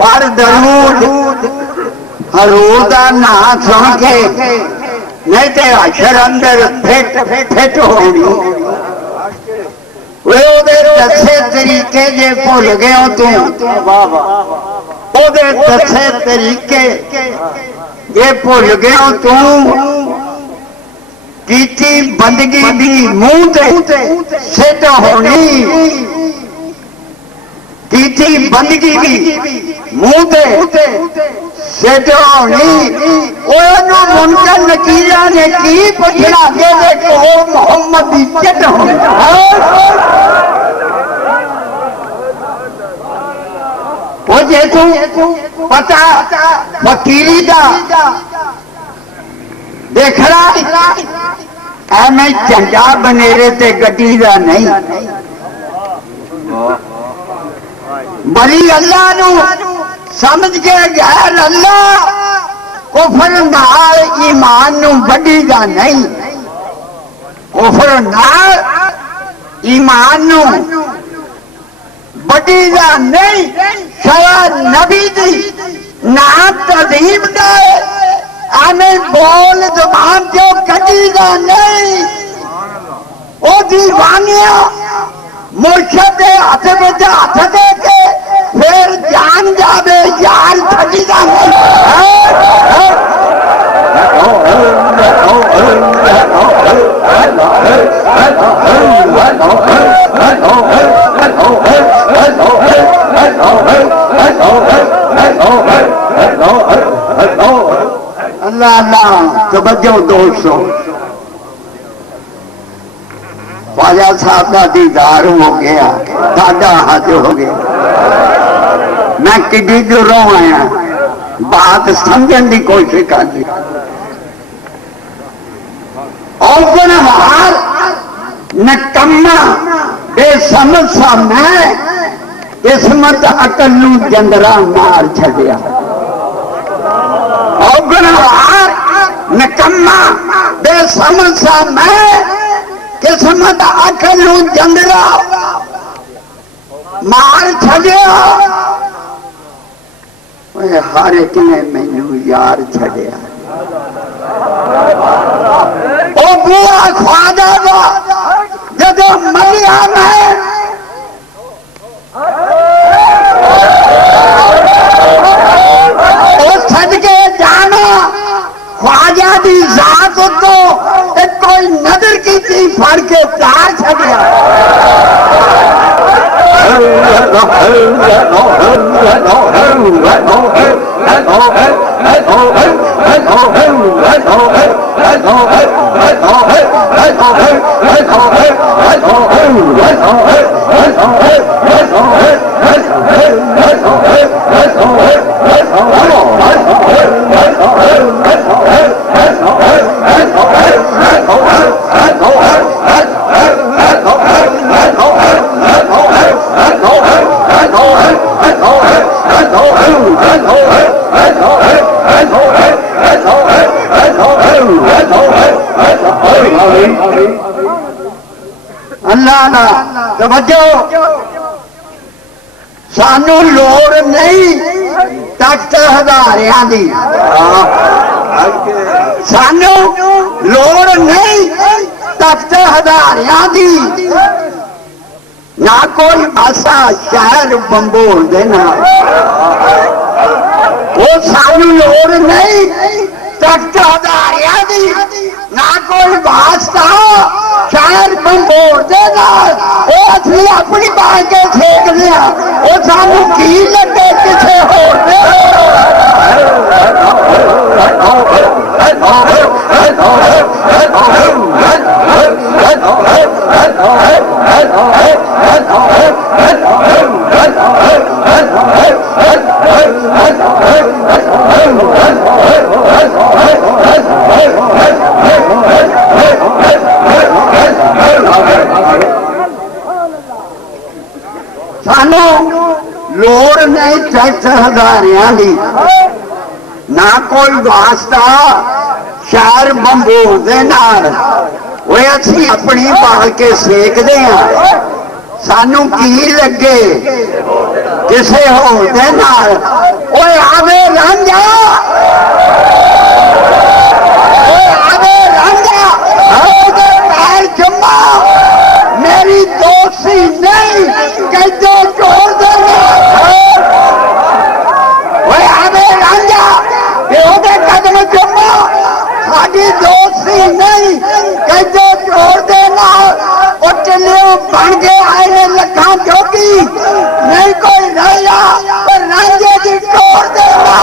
पर दरूद हरूद का ना सुन के नहीं तो अक्षर अंदर फिट फिट होनी वे दसे तरीके जे भुल गए तू दसे तरीके जे भुल गए तू की बंदगी भी मुंह ते सिद्ध होनी की बंदगी भी मुंह ते सिद्ध होनी मुनकर नकीरा ने की पुछना के मोहम्मद की चिट होनी जे तू पता वकीली का देखना एवं झंडा बनेरे ते गड्डी का नहीं बली अल्लाह नू समझ के गैर अल्लाह कुफर नाल ईमान नू वड्डी दा नहीं कुफर नाल ईमान नू वड्डी दा नहीं शायद नबी दी नाम तज़ीम दा आने बोल जुबान जो कटी दा नहीं ओ दीवानिया मुर्शद हाथ में हाथ दे के फिर जान जावे यार छड़ी दा अल्लाह अल्लाह तवज्जो दोस्तों ख्वाजा साहब का दीदार हो गया दादा हाथ हो गया मैं किड्डी दूरों आया बात समझने की कोशिश कर दी औगणहार नकम्मा बेसमझ सा मैं किस्मत अकल नू जंदरा मार छड़िया औगणहार नकम्मा बेसमझ सा मैं किस्मत अकल नू जंदरा मार छड़िया हर एक ने मैनू यार छड़िया ओ बुआ ख्वाजा दा जदों मरिया मैं सदके जाना ख्वाजा दी जात तो कोई नजर की थी फड़ के प्यार छड़िया अल्लाह तवज्जो सानू लोड़ नहीं तख्त हजारियां दी सानू लोड़ नहीं तख्त हजारियां दी ना कोई आसा शहर बंबोल देना वो सानू लोड़ नहीं तख्त हजारियां दी ना कोई वास्ता शहर बंबोल देना वो असली अपनी बात के फेंक दिया वो सानू की लगे किसे होर दे सानू लोड़ नहीं टैक्स हजारियां दी ना कोई वास्ता शहर बंबोल दे नाल वो असी अपनी बाल के सेकते हैं सानू की लगे किसे होर दे नाल ओए आवे रांझा, ओए आवे रांझा, ओए पैर चुम्मा, मेरी दोस्ती नहीं कहते छोड़ देगा। ओए आवे रांझा, ओदे कदम चुम्मा, साडी दोस्ती नहीं कहते छोड़ देना। वो टिल्लियों बन के आए ने लखा जोगी, नहीं कोई रहा पर रांझे की छोड़ देना।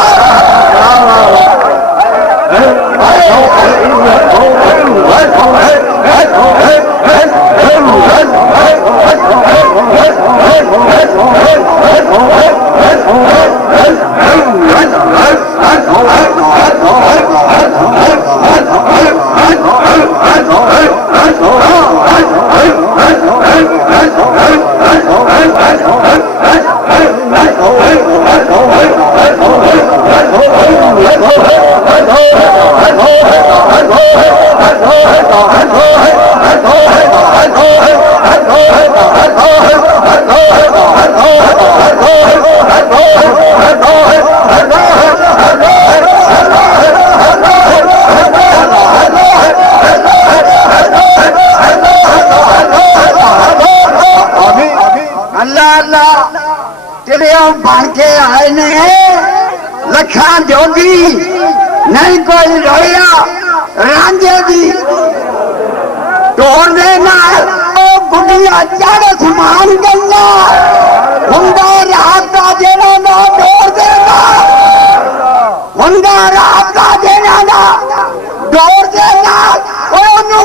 बन के आए ने लखा जोगी, नहीं कोई रोया रांझे दी तोड़ देना। गुड़िया चढ़ समान गंगा, हुंदा रात का जेना ना तोड़ देना, हुंदा रात का जेना ना तोड़ देना।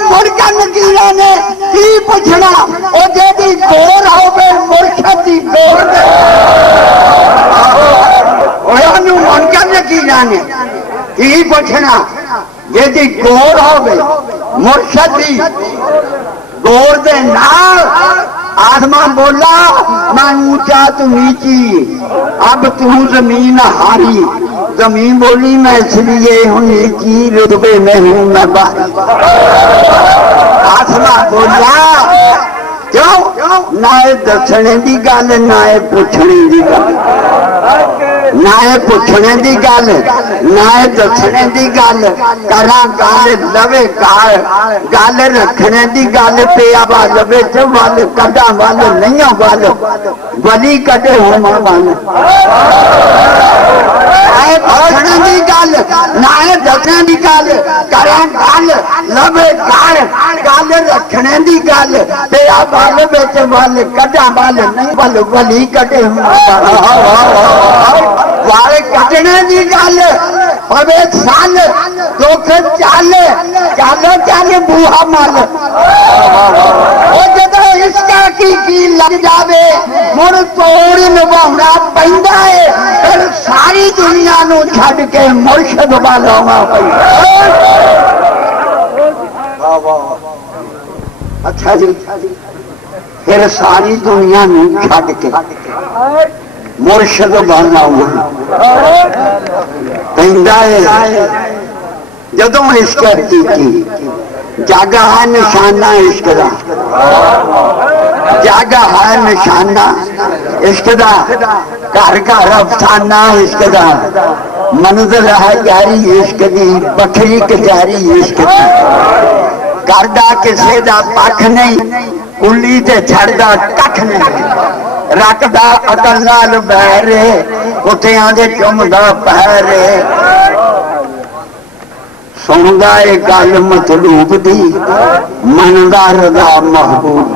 मुड़का नकीरा ने की पुछना, ओ जेदी गोर होवे मुर्खत दी गोर दे। मुड़का नकीरा ने की पुछना, जेदी गोर होवे मुर्खत दी गोर दे नाल। आसमां बोला मैं ऊंचा तू नीची, अब तू जमीन हारी। जमीन बोली मैं इसलिए हूं नीची, रुतबे में हूं मैं बारी। आसमां बोला क्यों ना दसने की गल, ना पुछने की गल, ना पुछने की गल, ना दसने की गल। करा गल लवे गाल, गल रखने की गल पिया वल बिच वल, कदा वल नहीं वल, वली कदे होवा वल। पुछने की गल, ना दसने की गल, करा गल लवे गाल, गल रखने की गल पिया वल बिच वल, कदा वल नहीं वल, वली कदे वाले कटने की गल पवे सल, दुख चल चल चल बूहा मल। जो इसका की लग जावे मुड़ तोड़ निभाना पैंदा है, फिर सारी दुनिया नू छड़ के मुर्शद वाल आउणा पैंदा। अच्छा जी, फिर सारी दुनिया नू छड़ के मुर्शद बनना पैंदा है। जदों इश्क की जग है निशाना इश्क दा, जग है निशाना इश्क दा, घर घर अफसाना इश्क दा, मंजिल है जारी इश्क दी, बखरी कचहरी इश्क दी। करदा किसे दा पख नहीं, कुली ते छड़दा कख नहीं, रखदा अकल नाल बैर, कुत्तियां दे चुमदा पैर। सुनदा ए गल मतलूब दी, मनदा रदा महबूब।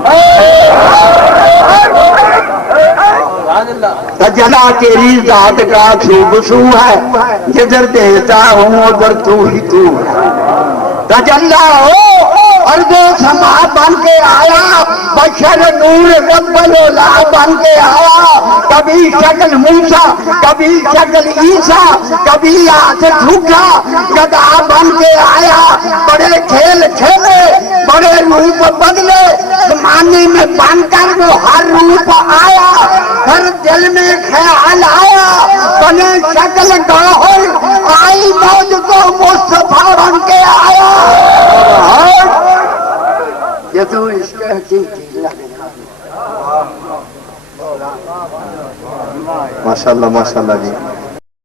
तजला तेरी जात का खूबसू है, जिधर देखता हूँ उधर तू ही तू है। तजल्ला हो अर्दो समा बन के आया, बशर नूर रब्बुल-उला बन के आया। कभी शक्ल मूसा, कभी शक्ल ईसा, कभी हाथ झूठा गधा बन के आया। बड़े खेल खेले, बड़े रूप बदले, जमाने में बनकर वो हर रूप आया। हर दिल में ख्याल आया, बने शक्ल गाहर, आई मौज को मुस्तफा बन के आया। ये तो इसका माशाल्लाह माशाल्लाह जी।